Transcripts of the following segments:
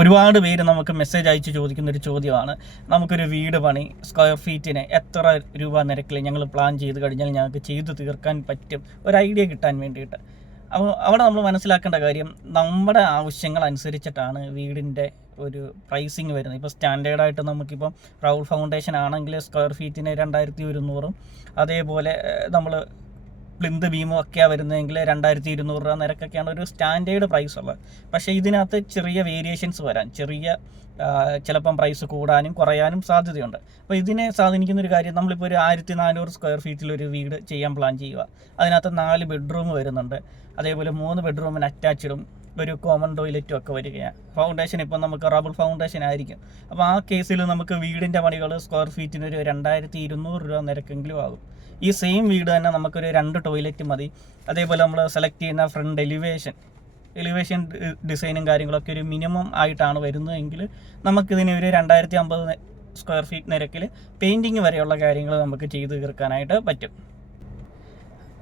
ഒരുപാട് പേര് നമുക്ക് മെസ്സേജ് അയച്ച് ചോദിക്കുന്നൊരു ചോദ്യമാണ്, നമുക്കൊരു വീട് പണി സ്ക്വയർ ഫീറ്റിന് എത്ര രൂപ നിരക്കിൽ ഞങ്ങൾ പ്ലാൻ ചെയ്ത് കഴിഞ്ഞാൽ ഞങ്ങൾക്ക് ചെയ്തു തീർക്കാൻ പറ്റും, ഒരു ഐഡിയ കിട്ടാൻ വേണ്ടിയിട്ട്. അപ്പോൾ അവിടെ നമ്മൾ മനസ്സിലാക്കേണ്ട കാര്യം, നമ്മുടെ ആവശ്യങ്ങൾ അനുസരിച്ചിട്ടാണ് വീടിൻ്റെ ഒരു പ്രൈസിങ് വരുന്നത്. ഇപ്പോൾ സ്റ്റാൻഡേർഡായിട്ട് നമുക്കിപ്പം റൗൾ ഫൗണ്ടേഷൻ ആണെങ്കിൽ സ്ക്വയർ ഫീറ്റിന് 2100, അതേപോലെ നമ്മൾ പ്ലിന്ത് ബീമും ഒക്കെയാണ് വരുന്നതെങ്കിൽ 2200 രൂപ നിരക്കൊക്കെയാണ് ഒരു സ്റ്റാൻഡേർഡ് പ്രൈസ് ഉള്ളത്. പക്ഷേ ഇതിനകത്ത് ചെറിയ വേരിയേഷൻസ് വരാൻ, ചിലപ്പം പ്രൈസ് കൂടാനും കുറയാനും സാധ്യതയുണ്ട്. അപ്പോൾ ഇതിനെ സ്വാധീനിക്കുന്നൊരു കാര്യം, നമ്മളിപ്പോൾ ഒരു 1400 സ്ക്വയർ ഫീറ്റിലൊരു വീട് ചെയ്യാൻ പ്ലാൻ ചെയ്യുക. അതിനകത്ത് 4 ബെഡ്റൂം വരുന്നുണ്ട്, അതേപോലെ 3 ബെഡ്റൂമിന് അറ്റാച്ച്ഡും ഒരു കോമൺ ടോയ്ലറ്റും ഒക്കെ വരികയാണ്. ഫൗണ്ടേഷൻ ഇപ്പം നമുക്ക് റബിൾ ഫൗണ്ടേഷൻ ആയിരിക്കും. അപ്പോൾ ആ കേസിൽ നമുക്ക് വീടിൻ്റെ പണികൾ സ്ക്വയർ ഫീറ്റിന് ഒരു 2200 രൂപ നിരക്കെങ്കിലും ആകും. ഈ സെയിം വീട് തന്നെ നമുക്കൊരു 2 ടോയ്ലറ്റ് മതി. അതേപോലെ നമ്മൾ സെലക്ട് ചെയ്യുന്ന ഫ്രണ്ട് എലിവേഷൻ ഡിസൈനും കാര്യങ്ങളൊക്കെ ഒരു മിനിമം ആയിട്ടാണ് വരുന്നതെങ്കിൽ നമുക്കിതിന് ഒരു 2050 സ്ക്വയർ ഫീറ്റ് നിരക്കിൽ പെയിൻറ്റിങ് വരെയുള്ള കാര്യങ്ങൾ നമുക്ക് ചെയ്ത് തീർക്കാനായിട്ട് പറ്റും.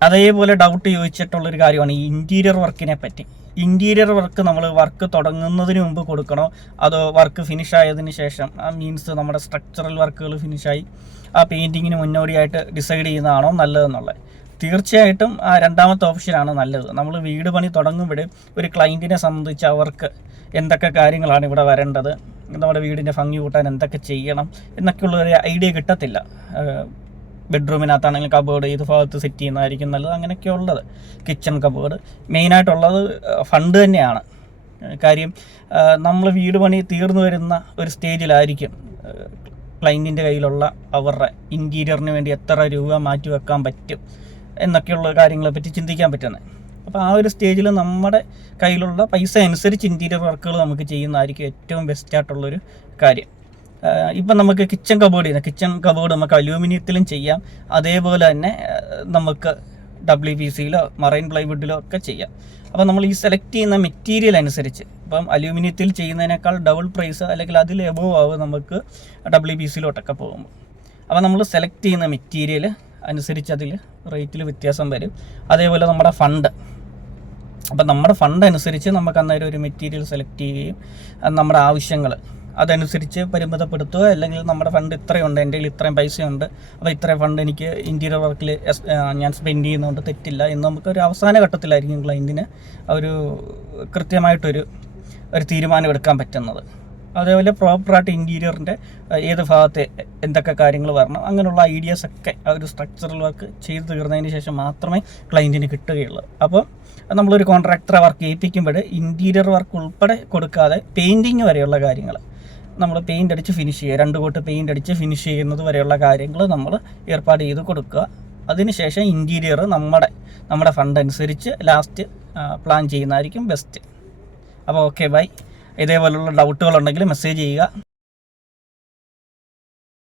അതേപോലെ ഡൗട്ട് ചോദിച്ചിട്ടുള്ളൊരു കാര്യമാണ് ഈ ഇൻറ്റീരിയർ വർക്കിനെ പറ്റി. ഇൻറ്റീരിയർ വർക്ക് നമ്മൾ വർക്ക് തുടങ്ങുന്നതിന് മുമ്പ് കൊടുക്കണോ, അതോ വർക്ക് ഫിനിഷ് ആയതിന് ശേഷം, മീൻസ് നമ്മുടെ സ്ട്രക്ചറൽ വർക്കുകൾ ഫിനിഷായി ആ പെയിൻറ്റിങ്ങിന് മുന്നോടിയായിട്ട് ഡിസൈഡ് ചെയ്യുന്നതാണോ നല്ലതെന്നുള്ളത്? തീർച്ചയായിട്ടും ആ രണ്ടാമത്തെ ഓപ്ഷനാണ് നല്ലത്. നമ്മൾ വീട് പണി തുടങ്ങുമ്പോൾ ഒരു ക്ലയൻറ്റിനെ സംബന്ധിച്ച് അവർക്ക് എന്തൊക്കെ കാര്യങ്ങളാണ് ഇവിടെ വരേണ്ടത്, നമ്മുടെ വീടിൻ്റെ ഭംഗി കൂട്ടാൻ എന്തൊക്കെ ചെയ്യണം എന്നൊക്കെയുള്ളൊരു ഐഡിയ കിട്ടത്തില്ല. ബെഡ്റൂമിനകത്താണെങ്കിൽ കബേർഡ് ഏത് ഭാഗത്ത് സെറ്റ് ചെയ്യുന്നതായിരിക്കും നല്ലത്, അങ്ങനെയൊക്കെ ഉള്ളത്. കിച്ചൺ കബേർഡ് മെയിനായിട്ടുള്ളത് ഫണ്ട് തന്നെയാണ്. കാര്യം നമ്മൾ വീട് പണി തീർന്നു വരുന്ന ഒരു സ്റ്റേജിലായിരിക്കും ക്ലയൻറ്റിൻ്റെ കയ്യിലുള്ള അവരുടെ ഇൻറ്റീരിയറിന് വേണ്ടി എത്ര രൂപ മാറ്റി വെക്കാൻ പറ്റും എന്നൊക്കെയുള്ള കാര്യങ്ങളെ പറ്റി ചിന്തിക്കാൻ പറ്റുന്നത്. അപ്പോൾ ആ ഒരു സ്റ്റേജിൽ നമ്മുടെ കയ്യിലുള്ള പൈസ അനുസരിച്ച് ഇൻറ്റീരിയർ വർക്കുകൾ നമുക്ക് ചെയ്യുന്നതായിരിക്കും ഏറ്റവും ബെസ്റ്റായിട്ടുള്ളൊരു കാര്യം. ഇപ്പം നമുക്ക് കിച്ചൺ കബോർഡ് നമുക്ക് അലൂമിനിയത്തിലും ചെയ്യാം, അതേപോലെ തന്നെ നമുക്ക് WPCയിലോ മറൈൻ പ്ലൈവുഡിലോ ഒക്കെ ചെയ്യാം. അപ്പോൾ നമ്മൾ ഈ സെലക്ട് ചെയ്യുന്ന മെറ്റീരിയൽ അനുസരിച്ച്, ഇപ്പം അലൂമിനിയത്തിൽ ചെയ്യുന്നതിനേക്കാൾ ഡബിൾ പ്രൈസ് അല്ലെങ്കിൽ അതിൽ എബോവ് ആവും നമുക്ക് WPCയിലോട്ടൊക്കെ പോകുമ്പോൾ. അപ്പോൾ നമ്മൾ സെലക്ട് ചെയ്യുന്ന മെറ്റീരിയൽ അനുസരിച്ച് അതിൽ റേറ്റിൽ വ്യത്യാസം വരും. അതേപോലെ നമ്മുടെ ഫണ്ട് അനുസരിച്ച് നമുക്ക് അന്നേരം ഒരു മെറ്റീരിയൽ സെലക്ട് ചെയ്യുകയും നമ്മുടെ ആവശ്യങ്ങൾ അതനുസരിച്ച് പരിമിതപ്പെടുത്തുക. അല്ലെങ്കിൽ നമ്മുടെ ഫണ്ട് ഇത്രയുണ്ട്, എൻ്റെ കയ്യിൽ ഇത്രയും പൈസയുണ്ട്, അപ്പോൾ ഇത്രയും ഫണ്ട് എനിക്ക് ഇൻറ്റീരിയർ വർക്കിൽ ഞാൻ സ്പെൻഡ് ചെയ്യുന്നതുകൊണ്ട് തെറ്റില്ല എന്ന് നമുക്കൊരു അവസാന ഘട്ടത്തിലായിരിക്കും ക്ലയൻറ്റിന് ഒരു കൃത്യമായിട്ടൊരു തീരുമാനം എടുക്കാൻ പറ്റുന്നത്. അതേപോലെ പ്രോപ്പറായിട്ട് ഇൻറ്റീരിയറിൻ്റെ ഏത് ഭാഗത്ത് എന്തൊക്കെ കാര്യങ്ങൾ വരണം, അങ്ങനെയുള്ള ഐഡിയാസൊക്കെ ആ ഒരു സ്ട്രക്ചറൽ വർക്ക് ചെയ്ത് തീർന്നതിന് ശേഷം മാത്രമേ ക്ലയൻറ്റിന് കിട്ടുകയുള്ളൂ. അപ്പോൾ നമ്മളൊരു കോൺട്രാക്ടറെ വർക്ക് ഏൽപ്പിക്കുമ്പോൾ ഇൻറ്റീരിയർ വർക്ക് ഉൾപ്പെടെ കൊടുക്കാതെ പെയിൻറ്റിങ് വരെയുള്ള കാര്യങ്ങൾ നമ്മൾ പെയിൻ്റ് അടിച്ച് ഫിനിഷ് ചെയ്യുക, 2 കോട്ട് പെയിൻ്റ് അടിച്ച് ഫിനിഷ് ചെയ്യുന്നത് വരെയുള്ള കാര്യങ്ങൾ നമ്മൾ ഏർപ്പാട് ചെയ്ത് കൊടുക്കുക. അതിനുശേഷം ഇൻറ്റീരിയർ നമ്മുടെ ഫണ്ട് അനുസരിച്ച് ലാസ്റ്റ് പ്ലാൻ ചെയ്യുന്നതായിരിക്കും ബെസ്റ്റ്. അപ്പോൾ ഓക്കെ, ബൈ. ഇതേപോലുള്ള ഡൗട്ടുകളുണ്ടെങ്കിൽ മെസ്സേജ് ചെയ്യുക.